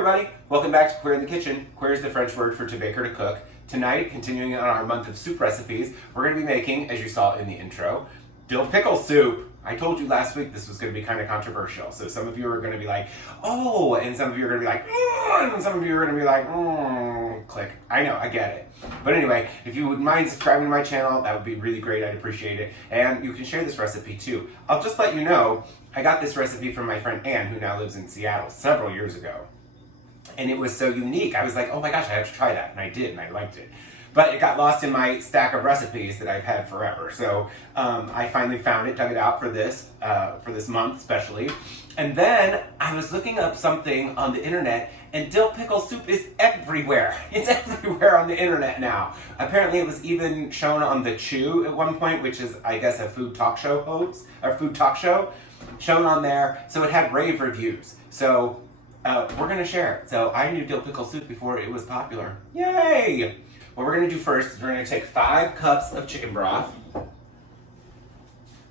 everybody, welcome back to Queer in the Kitchen. Queer is the French word for to bake or to cook. Tonight, continuing on our month of soup recipes, we're going to be making, as you saw in the intro, dill pickle soup. I told you last week this was going to be kind of controversial, so some of you are going to be like, oh, and some of you are going to be like, and some of you are going to be like, click. I know, I get it. But anyway, if you wouldn't mind subscribing to my channel, that would be really great. I'd appreciate it. And you can share this recipe too. I'll just let you know, I got this recipe from my friend Anne, who now lives in Seattle, several years ago. And it was so unique. I was like, oh my gosh, I have to try that. And I did, and I liked it. But it got lost in my stack of recipes that I've had forever. So I finally found it, dug it out for this month especially. And then I was looking up something on the internet, and dill pickle soup is everywhere. It's everywhere on the internet now. Apparently it was even shown on The Chew at one point, which is, I guess, a food talk show host, or food talk show, shown on there. So it had rave reviews. So we're gonna share it. So I knew dill pickle soup before it was popular. Yay! What we're gonna do first is we're gonna take 5 cups of chicken broth,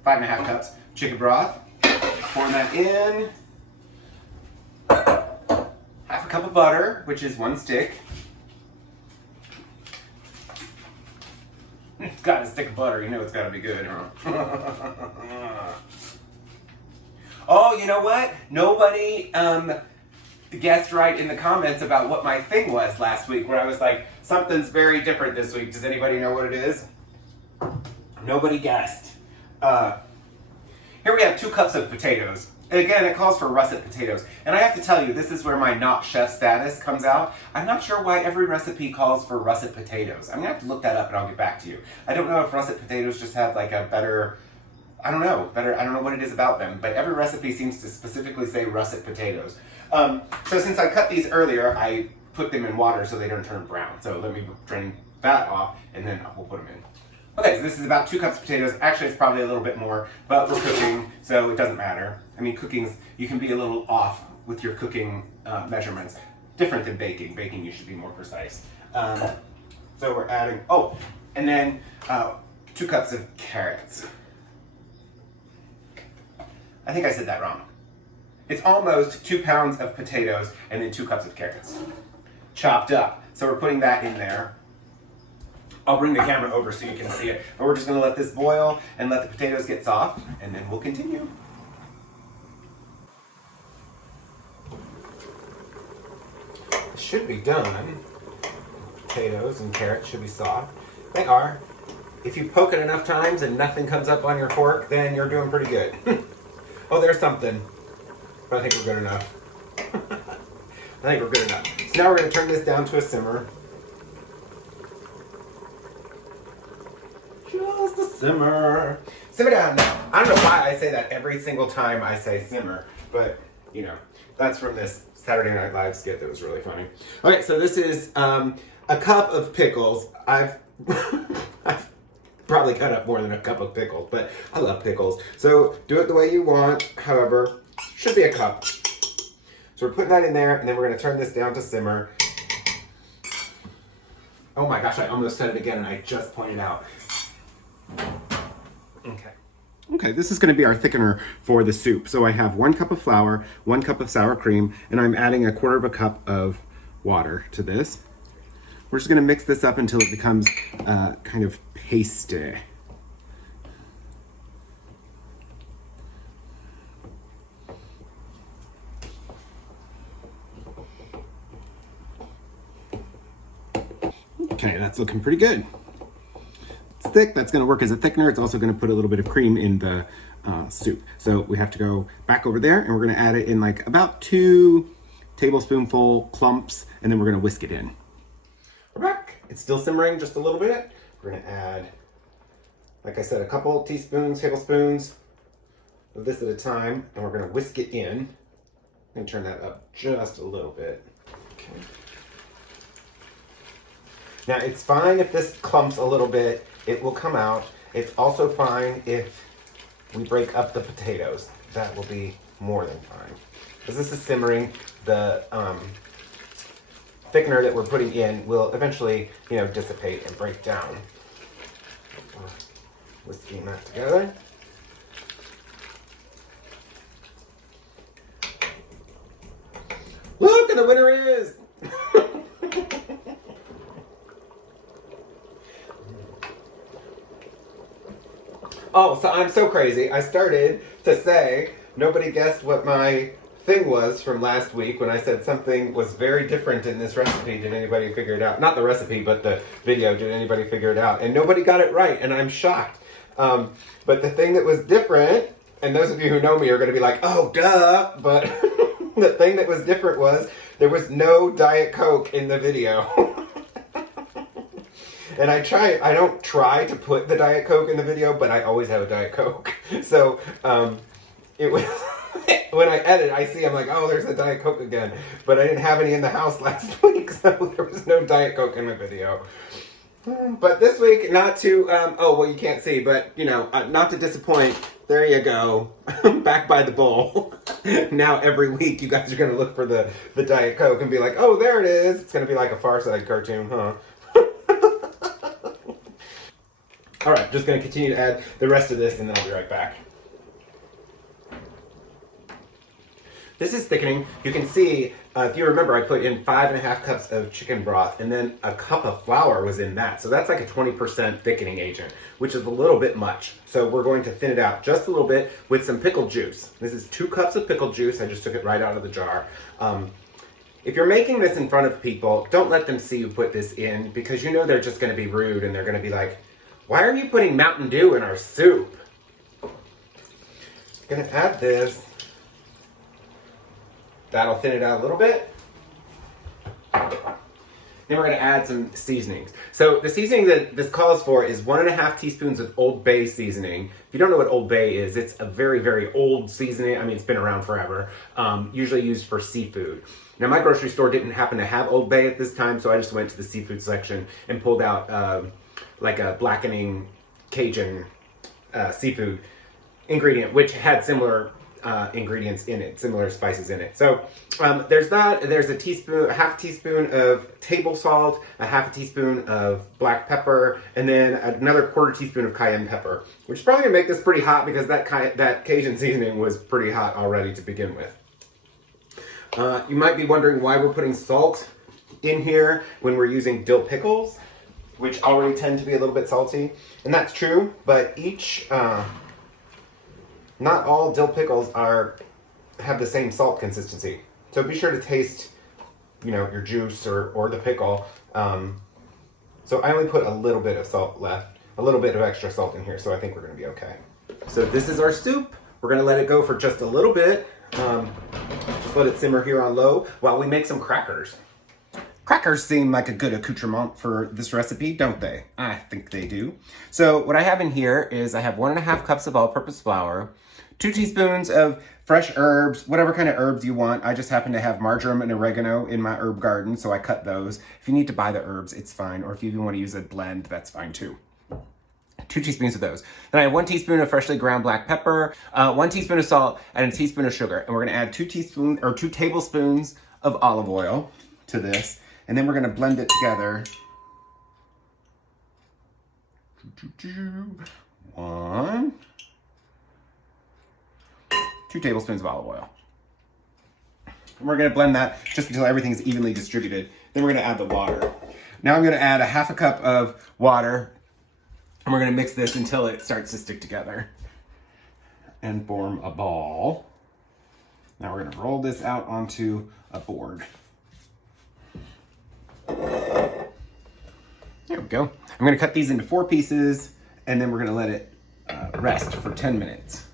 5.5 cups chicken broth, pour that in, half a cup of butter, which is 1 stick. It's got a stick of butter, you know it's gotta be good, huh? Oh, you know what? Nobody guessed right in the comments about what my thing was last week, where I was like, something's very different this week. Does anybody know what it is? Nobody guessed. Here we have 2 cups of potatoes. And again, it calls for russet potatoes. And I have to tell you, this is where my not chef status comes out. I'm not sure why every recipe calls for russet potatoes. I'm gonna have to look that up and I'll get back to you. I don't know if russet potatoes just have like a better, I don't know what it is about them, but every recipe seems to specifically say russet potatoes. So since I cut these earlier, I put them in water so they don't turn brown. So let me drain that off and then we'll put them in. Okay, so this is about 2 cups of potatoes. Actually, it's probably a little bit more, but we're cooking, so it doesn't matter. I mean, you can be a little off with your cooking measurements. Different than baking. Baking, you should be more precise. So we're adding, and then 2 cups of carrots. I think I said that wrong. It's almost 2 pounds of potatoes and then 2 cups of carrots. Chopped up. So we're putting that in there. I'll bring the camera over so you can see it. But we're just gonna let this boil and let the potatoes get soft, and then we'll continue. It should be done. Potatoes and carrots should be soft. They are. If you poke it enough times and nothing comes up on your fork, then you're doing pretty good. Oh, there's something. But I think we're good enough. I think we're good enough. So now we're going to turn this down to a simmer. Just a simmer. Simmer down now. I don't know why I say that every single time I say simmer, but you know, that's from this Saturday Night Live skit that was really funny. Okay, so this is a cup of pickles. I've probably cut up more than a cup of pickles, but I love pickles. So do it the way you want, however, should be a cup. So we're putting that in there, and then we're gonna turn this down to simmer. Oh my gosh, I almost said it again, and I just pointed out. Okay, this is gonna be our thickener for the soup. So I have 1 cup of flour, 1 cup of sour cream, and I'm adding 1/4 cup of water to this. We're just gonna mix this up until it becomes kind of pasty. Okay, that's looking pretty good. It's thick, that's gonna work as a thickener. It's also gonna put a little bit of cream in the soup. So we have to go back over there, and we're gonna add it in like about 2 tablespoonful clumps, and then we're gonna whisk it in. We're back. It's still simmering just a little bit. We're gonna add, like I said, a couple teaspoons, tablespoons of this at a time, and we're gonna whisk it in. I'm gonna turn that up just a little bit. Okay. Now it's fine if this clumps a little bit, it will come out. It's also fine if we break up the potatoes. That will be more than fine. As this is simmering, the thickener that we're putting in will eventually, dissipate and break down. Whisking that together. Look at the winner is... Oh, so I'm so crazy. I started to say nobody guessed what my thing was from last week when I said something was very different in this recipe. Did anybody figure it out? Not the recipe, but the video. Did anybody figure it out? And nobody got it right, and I'm shocked. But the thing that was different, and those of you who know me are going to be like, oh, duh, but the thing that was different was there was no Diet Coke in the video. And I don't try to put the Diet Coke in the video, but I always have a Diet Coke. So, it was, when I edit, I'm like, oh, there's a Diet Coke again. But I didn't have any in the house last week, so there was no Diet Coke in the video. But this week, not to, oh, well, you can't see, but, you know, not to disappoint, there you go, back by the bowl. Now every week you guys are going to look for the Diet Coke and be like, oh, there it is. It's going to be like a Far Side cartoon, huh? All right, just going to continue to add the rest of this, and then I'll be right back. This is thickening. You can see, if you remember, I put in 5.5 cups of chicken broth, and then a cup of flour was in that. So that's like a 20% thickening agent, which is a little bit much. So we're going to thin it out just a little bit with some pickle juice. This is 2 cups of pickle juice. I just took it right out of the jar. If you're making this in front of people, don't let them see you put this in, because you know they're just going to be rude, and they're going to be like, why are you putting Mountain Dew in our soup? I'm going to add this. That'll thin it out a little bit. Then we're going to add some seasonings. So the seasoning that this calls for is 1.5 teaspoons of Old Bay seasoning. If you don't know what Old Bay is, it's a very, very old seasoning. I mean, it's been around forever. Usually used for seafood. Now, my grocery store didn't happen to have Old Bay at this time, so I just went to the seafood section and pulled out like a blackening Cajun seafood ingredient, which had similar ingredients in it, similar spices in it. So there's that. There's a half teaspoon of table salt, a half a teaspoon of black pepper, and then another 1/4 teaspoon of cayenne pepper, which is probably gonna make this pretty hot because that Cajun seasoning was pretty hot already to begin with. You might be wondering why we're putting salt in here when we're using dill pickles, which already tend to be a little bit salty. And that's true, but not all dill pickles have the same salt consistency. So be sure to taste, you know, your juice or the pickle. So I only put a little bit of salt left, a little bit of extra salt in here, so I think we're gonna be okay. So this is our soup. We're gonna let it go for just a little bit. Just let it simmer here on low while we make some crackers. Crackers seem like a good accoutrement for this recipe, don't they? I think they do. So what I have in here is I have 1.5 cups of all-purpose flour, 2 teaspoons of fresh herbs, whatever kind of herbs you want. I just happen to have marjoram and oregano in my herb garden, so I cut those. If you need to buy the herbs, it's fine. Or if you even want to use a blend, that's fine too. 2 teaspoons of those. Then I have 1 teaspoon of freshly ground black pepper, 1 teaspoon of salt, and a teaspoon of sugar. And we're gonna add 2 tablespoons of olive oil to this. And then we're gonna blend it together. 1, 2 tablespoons of olive oil. And we're gonna blend that just until everything is evenly distributed. Then we're gonna add the water. Now I'm gonna add a 1/2 cup of water, and we're gonna mix this until it starts to stick together and form a ball. Now we're gonna roll this out onto a board. There we go. I'm gonna cut these into 4 pieces, and then we're gonna let it rest for 10 minutes.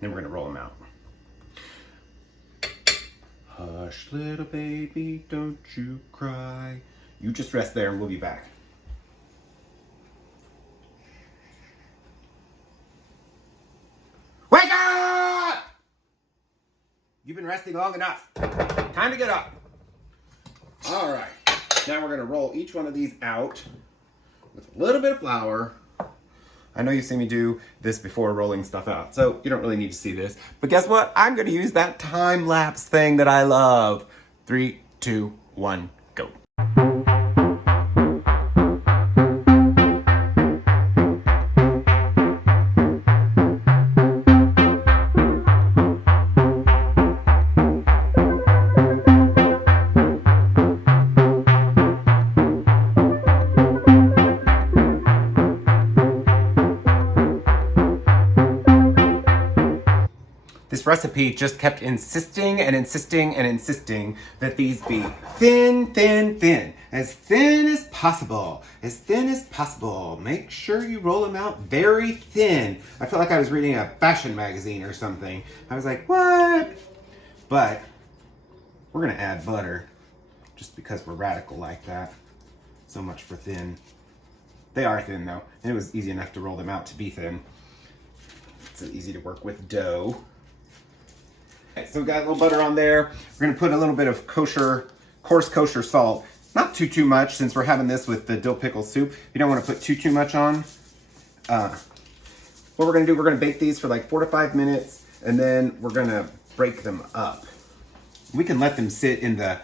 Then we're gonna roll them out. Hush, little baby, don't you cry. You just rest there and we'll be back. Wake up! You've been resting long enough. Time to get up. All right, now we're gonna roll each one of these out with a little bit of flour. I know you've seen me do this before rolling stuff out, so you don't really need to see this. But guess what? I'm gonna use that time-lapse thing that I love. 3, 2, 1, go. recipe just kept insisting and insisting and insisting that these be thin, thin, thin. As thin as possible. As thin as possible. Make sure you roll them out very thin. I felt like I was reading a fashion magazine or something. I was like, what? But we're going to add butter just because we're radical like that. So much for thin. They are thin though, and it was easy enough to roll them out to be thin. It's easy to work with dough. Okay, so we've got a little butter on there. We're gonna put a little bit of coarse kosher salt. Not too much, since we're having this with the dill pickle soup. You don't wanna put too much on. What we're gonna do, we're gonna bake these for like 4 to 5 minutes, and then we're gonna break them up. We can let them sit in the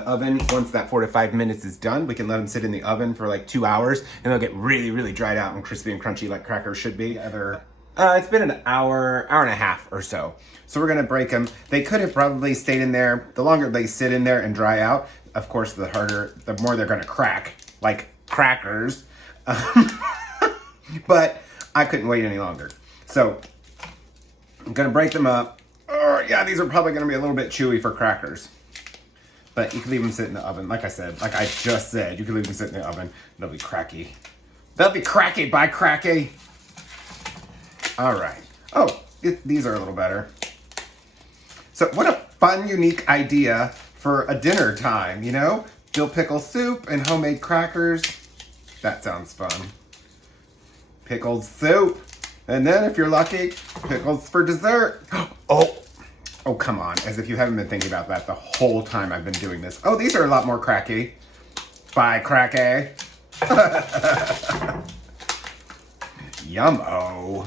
oven. Once that 4 to 5 minutes is done, we can let them sit in the oven for like 2 hours, and they'll get really, really dried out and crispy and crunchy like crackers should be. It's been an hour and a half or so. So we're gonna break them. They could have probably stayed in there. The longer they sit in there and dry out, of course, the more they're gonna crack, like crackers. But I couldn't wait any longer. So I'm gonna break them up. Oh yeah, these are probably gonna be a little bit chewy for crackers. But you can leave them sit in the oven. Like I just said, you can leave them sit in the oven. They'll be cracky. They'll be cracky by cracky. All right. Oh, these are a little better. So what a fun, unique idea for a dinner time, you know? Dill pickle soup and homemade crackers. That sounds fun. Pickled soup. And then if you're lucky, pickles for dessert. Oh, come on. As if you haven't been thinking about that the whole time I've been doing this. Oh, these are a lot more cracky. Bye, cracky. Yum-o.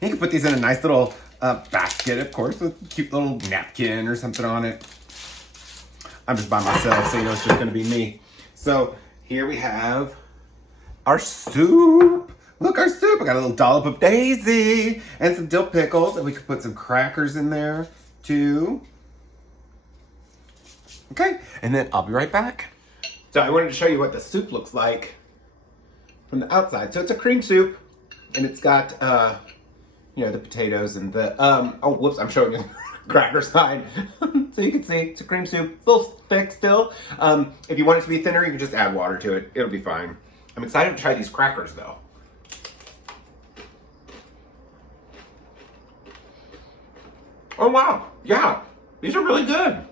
You can put these in a nice little basket, of course, with a cute little napkin or something on it. I'm just by myself, so you know it's just going to be me. So here we have our soup. Look, our soup. I got a little dollop of daisy and some dill pickles, and we could put some crackers in there too. Okay, and then I'll be right back. So I wanted to show you what the soup looks like from the outside. So it's a cream soup, and it's got the potatoes and the I'm showing you the cracker side. So you can see it's a cream soup. It's a little thick still. If you want it to be thinner, you can just add water to it. It'll be fine. I'm excited to try these crackers though. Oh wow, yeah, these are really good.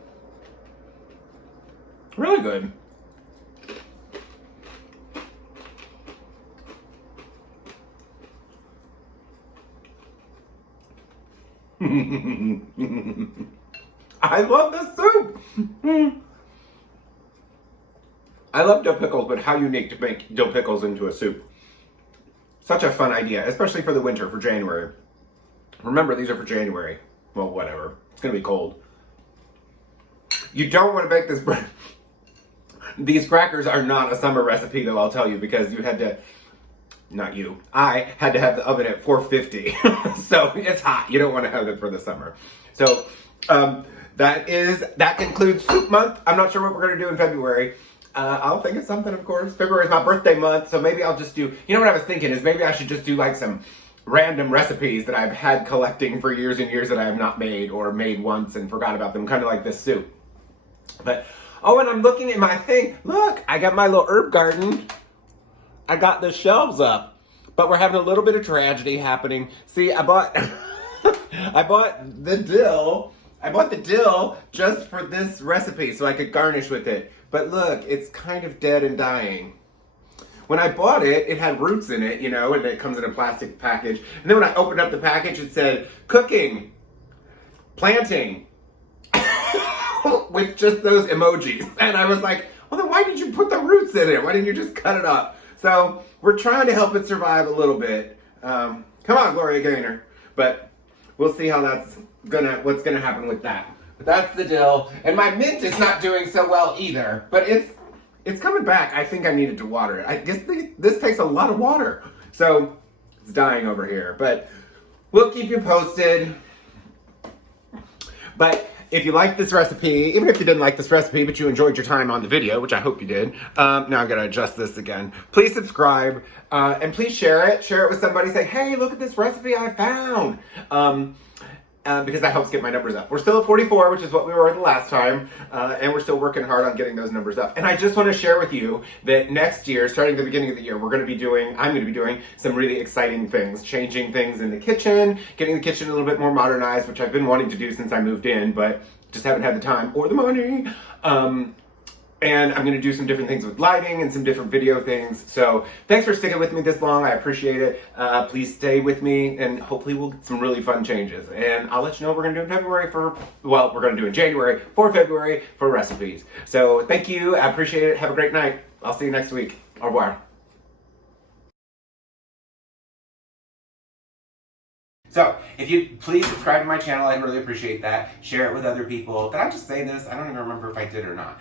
Really good. I love this soup. I love dill pickles, but how unique to make dill pickles into a soup. Such a fun idea, especially for the winter, for January. Remember, these are for January. Well, whatever. It's going to be cold. You don't want to bake this bread. These crackers are not a summer recipe, though, I'll tell you, because you had to... Not you. I had to have the oven at 450. So it's hot. You don't want to have it for the summer. So that concludes soup month. I'm not sure what we're going to do in February. I'll think of something, of course. February is my birthday month, so maybe I'll just do... You know what I was thinking is maybe I should just do like some random recipes that I've had collecting for years and years that I have not made or made once and forgot about them, kind of like this soup. But, oh, and I'm looking at my thing. Look, I got my little herb garden. I got the shelves up, but we're having a little bit of tragedy happening. See, I bought the dill. I bought the dill just for this recipe so I could garnish with it. But look, it's kind of dead and dying. When I bought it, it had roots in it, you know, and it comes in a plastic package. And then when I opened up the package, it said, cooking, planting, with just those emojis. And I was like, well, then why did you put the roots in it? Why didn't you just cut it up? So we're trying to help it survive a little bit. Come on, Gloria Gaynor. But we'll see how what's gonna happen with that. But that's the dill. And my mint is not doing so well either. But it's coming back. I think I needed to water it. I guess this takes a lot of water. So it's dying over here. But we'll keep you posted. But if you liked this recipe, even if you didn't like this recipe, but you enjoyed your time on the video, which I hope you did, now I'm gonna adjust this again. Please subscribe, and please share it. Share it with somebody, say, hey, look at this recipe I found. Because that helps get my numbers up. We're still at 44, which is what we were the last time, and we're still working hard on getting those numbers up. And I just want to share with you that next year, starting at the beginning of the year, I'm going to be doing some really exciting things, changing things in the kitchen, getting the kitchen a little bit more modernized, which I've been wanting to do since I moved in, but just haven't had the time or the money. And I'm going to do some different things with lighting and some different video things. So thanks for sticking with me this long. I appreciate it. Please stay with me, and hopefully we'll get some really fun changes. And I'll let you know what we're going to do in February we're going to do in January for February for recipes. So thank you. I appreciate it. Have a great night. I'll see you next week. Au revoir. So, if you please subscribe to my channel, I'd really appreciate that. Share it with other people. Did I just say this? I don't even remember if I did or not.